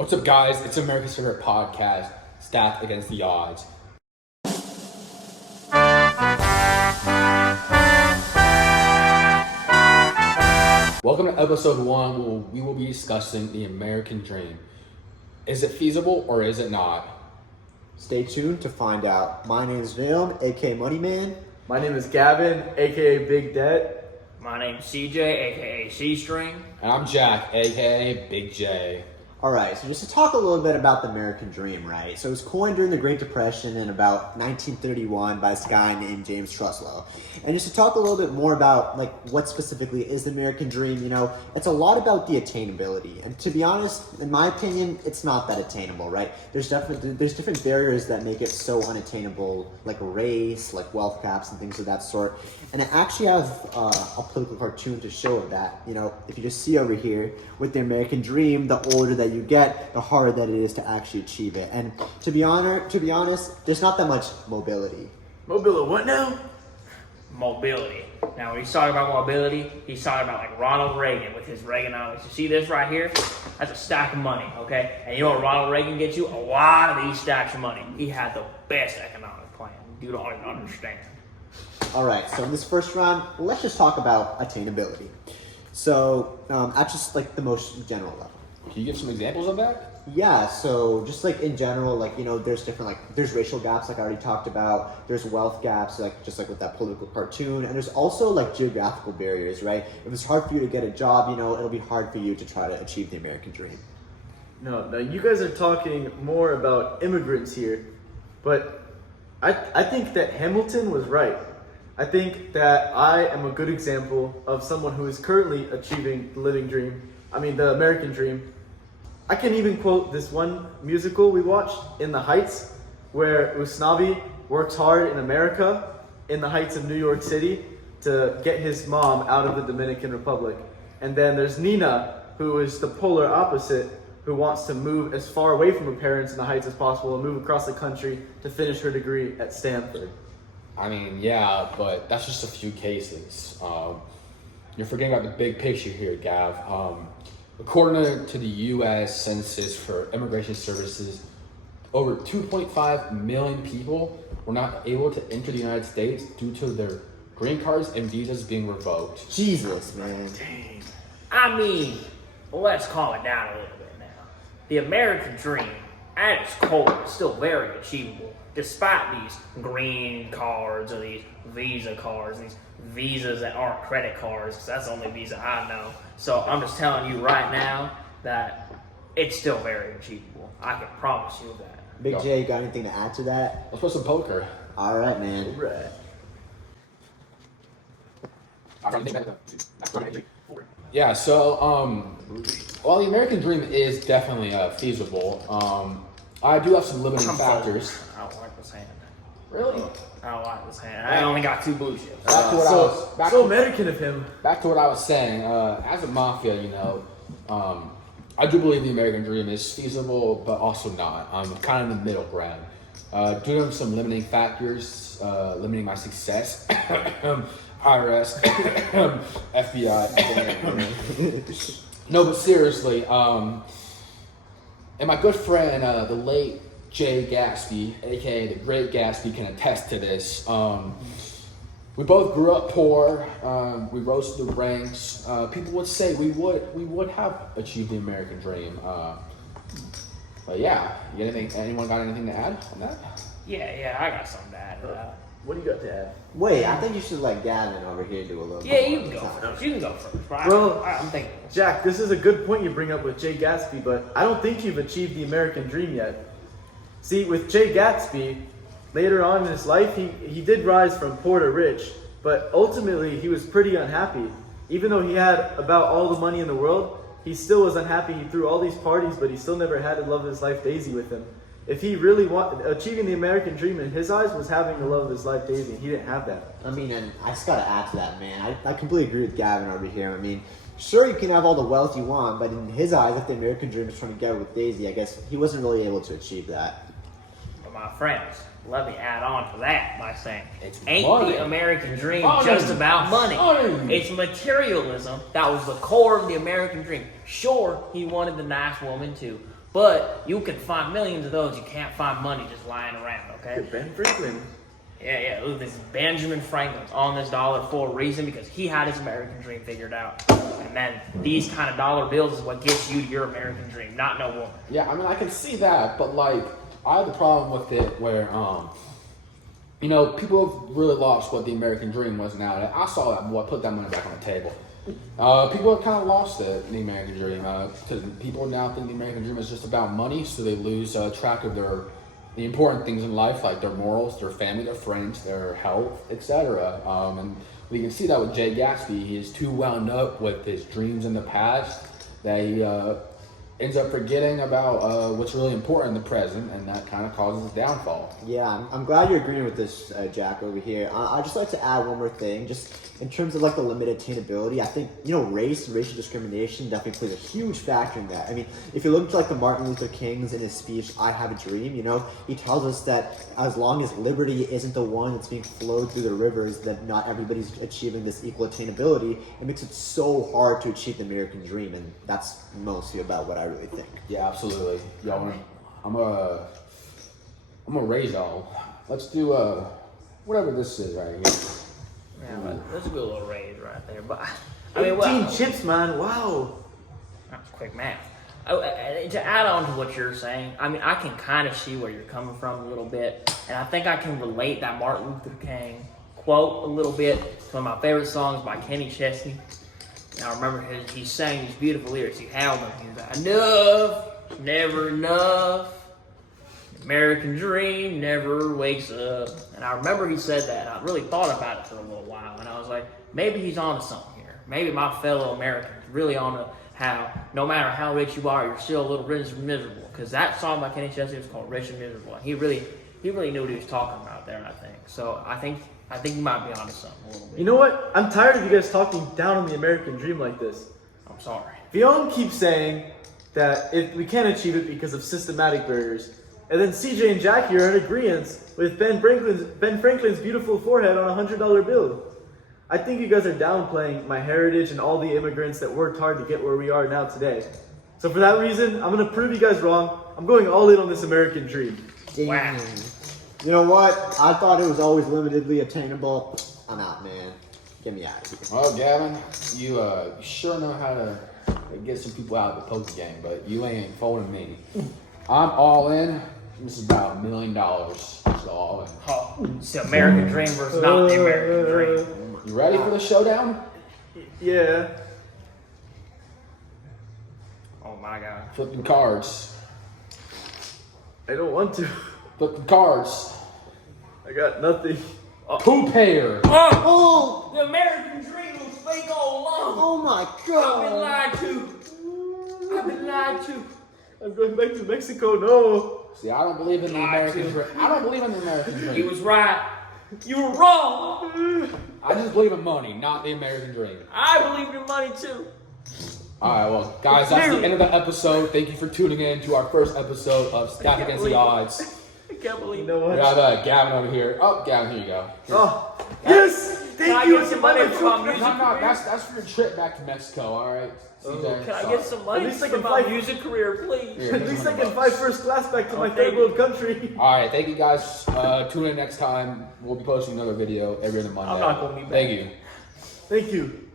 What's up, guys? It's America's favorite podcast, Stacked Against the Odds. Welcome to episode 1, where we will be discussing the American dream. Is it feasible or is it not? Stay tuned to find out. My name is Vilm, aka Moneyman. My name is Gavin, aka Big Debt. My name's CJ, aka C-String. And I'm Jack, aka Big J. Alright, so just to talk a little bit about the American Dream, right? So it was coined during the Great Depression in about 1931 by this guy named James Truslow. And just to talk a little bit more about like what specifically is the American Dream, it's a lot about the attainability. And to be honest, in my opinion, it's not that attainable, right? There's different barriers that make it so unattainable, like race, like wealth caps and things of that sort. And I actually have a political cartoon to show that. If you just see over here, with the American Dream, the older that you get, the harder that it is to actually achieve it. And to be honest, there's not that much mobility. Mobility, what now? Mobility. Now, when he's talking about mobility, he's talking about like Ronald Reagan with his Reaganomics. You see this right here? That's a stack of money, okay? And you know what Ronald Reagan gets you? A lot of these stacks of money. He had the best economic plan. You don't even understand. Alright, so in this first round, let's just talk about attainability. So, at just like the most general level. Can you give some examples of that? Yeah, so just like in general, there's different, there's racial gaps, like I already talked about. There's wealth gaps, just like with that political cartoon. And there's also geographical barriers, right? If it's hard for you to get a job, it'll be hard for you to try to achieve the American dream. No, you guys are talking more about immigrants here. But I think that Hamilton was right. I think that I am a good example of someone who is currently achieving the American dream. I can even quote this one musical we watched, In the Heights, where Usnavi works hard in America, in the heights of New York City, to get his mom out of the Dominican Republic. And then there's Nina, who is the polar opposite, who wants to move as far away from her parents in the heights as possible and move across the country to finish her degree at Stanford. I mean, yeah, but that's just a few cases. You're forgetting about the big picture here, Gav. According to the U.S. Census for Immigration Services, over 2.5 million people were not able to enter the United States due to their green cards and visas being revoked. Jesus, man. Dang. I mean, let's calm it down a little bit now. The American dream, at its core, is still very achievable, despite these green cards or these Visa cards, these visas that aren't credit cards, because that's the only Visa I know. So I'm just telling you right now that it's still very achievable. I can promise you that. Big J, you got anything to add to that? Let's put some poker. All right, man. Right. Yeah, so, while the American dream is definitely feasible, I do have some limiting factors. I don't like this hand. Really? I don't like this hand. I only got 2 blue chips. So American of him. Back to what I was saying. As a mafia, I do believe the American dream is feasible, but also not. I'm kind of in the middle ground. Due to some limiting factors, limiting my success, IRS, FBI. No, but seriously, and my good friend, the late Jay Gatsby, aka the Great Gatsby, can attest to this. We both grew up poor. We rose through the ranks. People would say we would have achieved the American dream. But yeah, anyone got anything to add on that? Yeah, I got something to add to that. What do you got to add? Wait, I think you should let Gavin over here do a little Yeah, bit you more can go time. first. You can go first. Right? Well, I'm thinking. Jack, this is a good point you bring up with Jay Gatsby, but I don't think you've achieved the American dream yet. See, with Jay Gatsby, later on in his life, he did rise from poor to rich, but ultimately he was pretty unhappy. Even though he had about all the money in the world, he still was unhappy. He threw all these parties, but he still never had the love of his life, Daisy, with him. If he really achieving the American dream in his eyes was having the love of his life, Daisy, and he didn't have that. I mean, and I just gotta add to that, man. I completely agree with Gavin over here. I mean, sure, you can have all the wealth you want, but in his eyes, if the American dream is trying to get with Daisy, I guess he wasn't really able to achieve that. But my friends, let me add on to that by saying, It's ain't money. the American dream Money. just about money? Money. It's materialism that was the core of the American dream. Sure, he wanted the nice woman too, but you can find millions of those. You can't find money just lying around, okay? Ben Franklin. Yeah. Ooh, this is Benjamin Franklin's on this dollar for a reason because he had his American dream figured out. And then these kind of dollar bills is what gets you to your American dream, not no woman. Yeah, I mean, I can see that, but like, I have the problem with it where, you know, people have really lost what the American dream was now. I saw that, boy, put that money back on the table. People have kind of lost it, the American dream, because people now think the American dream is just about money, so they lose track of the important things in life, like their morals, their family, their friends, their health, etc. And we can see that with Jay Gatsby. He is too wound up with his dreams in the past that he ends up forgetting about what's really important in the present, and that kind of causes his downfall. Yeah, I'm glad you're agreeing with this, Jack, over here. I'd just like to add one more thing, just in terms of like the limited attainability. I think, you know, race and racial discrimination definitely plays a huge factor in that. I mean, if you look to like the Martin Luther King's in his speech, "I Have a Dream," you know, he tells us that as long as liberty isn't the one that's being flowed through the rivers, that not everybody's achieving this equal attainability. It makes it so hard to achieve the American dream, and that's mostly about what I really think. Yeah, absolutely. Y'all, I'm gonna raise y'all. Let's do whatever this is right here. Yeah, but that's a good little raise right there. But I mean, well, 18 chips, man. Wow. that's quick math. To add on to what you're saying, I mean, I can kind of see where you're coming from a little bit, and I think I can relate that Martin Luther King quote a little bit to one of my favorite songs by Kenny Chesney. And I remember he sang these beautiful lyrics. He held them. He was like, "Enough, never enough. American dream never wakes up." And I remember he said that. I really thought about it for a little while, and I was like, maybe he's onto something here. Maybe my fellow Americans really onto how no matter how rich you are, you're still a little rich and miserable. Because that song by Kenny Chesney was called "Rich and Miserable." And he really knew what he was talking about there. I think so. I think you might be onto something a little bit. You know what? I'm tired of you guys talking down on the American dream like this. I'm sorry. Vion keeps saying that we can't achieve it because of systematic barriers. And then CJ and Jackie are in agreement with Ben Franklin's beautiful forehead on a $100 bill. I think you guys are downplaying my heritage and all the immigrants that worked hard to get where we are now today. So for that reason, I'm going to prove you guys wrong. I'm going all in on this American dream. Wow. You know what? I thought it was always limitedly attainable. I'm out, man. Get me out of here. Well, Gavin, you sure know how to get some people out of the poker game, but you ain't folding me. I'm all in. This is about $1 million. So all in. Oh, it's the American dream versus not the American dream. You ready for the showdown? Yeah. Oh my God. Flipping cards. I don't want to. Flipping cards. I got nothing. Poo pair. Oh! The American dream was fake all along. Oh my I've been god! lied to. I've been lied to. I'm going back to Mexico. No. See, I don't believe in the American dream. I don't believe in the American He dream. was right. You were wrong. I just believe in money, not the American dream. I believe in money too. All right, well, guys, that's the end of the episode. Thank you for tuning in to our first episode of Stacked Against the Odds. I can't believe You know We what? have Gavin over here. Oh, Gavin, here you go. Oh. Yes! Can I Thank you. get some money for my music No, career? that's for your trip back to Mexico, all right? CJ, Can I sorry. get some money At least I for can my fly- music career, please? Here, At here's least I 100 can bucks. fly first class back to my Okay. third world country. All right, thank you guys. Tune in next time. We'll be posting another video every other Monday. I'm not gonna be back. Thank you. Thank you.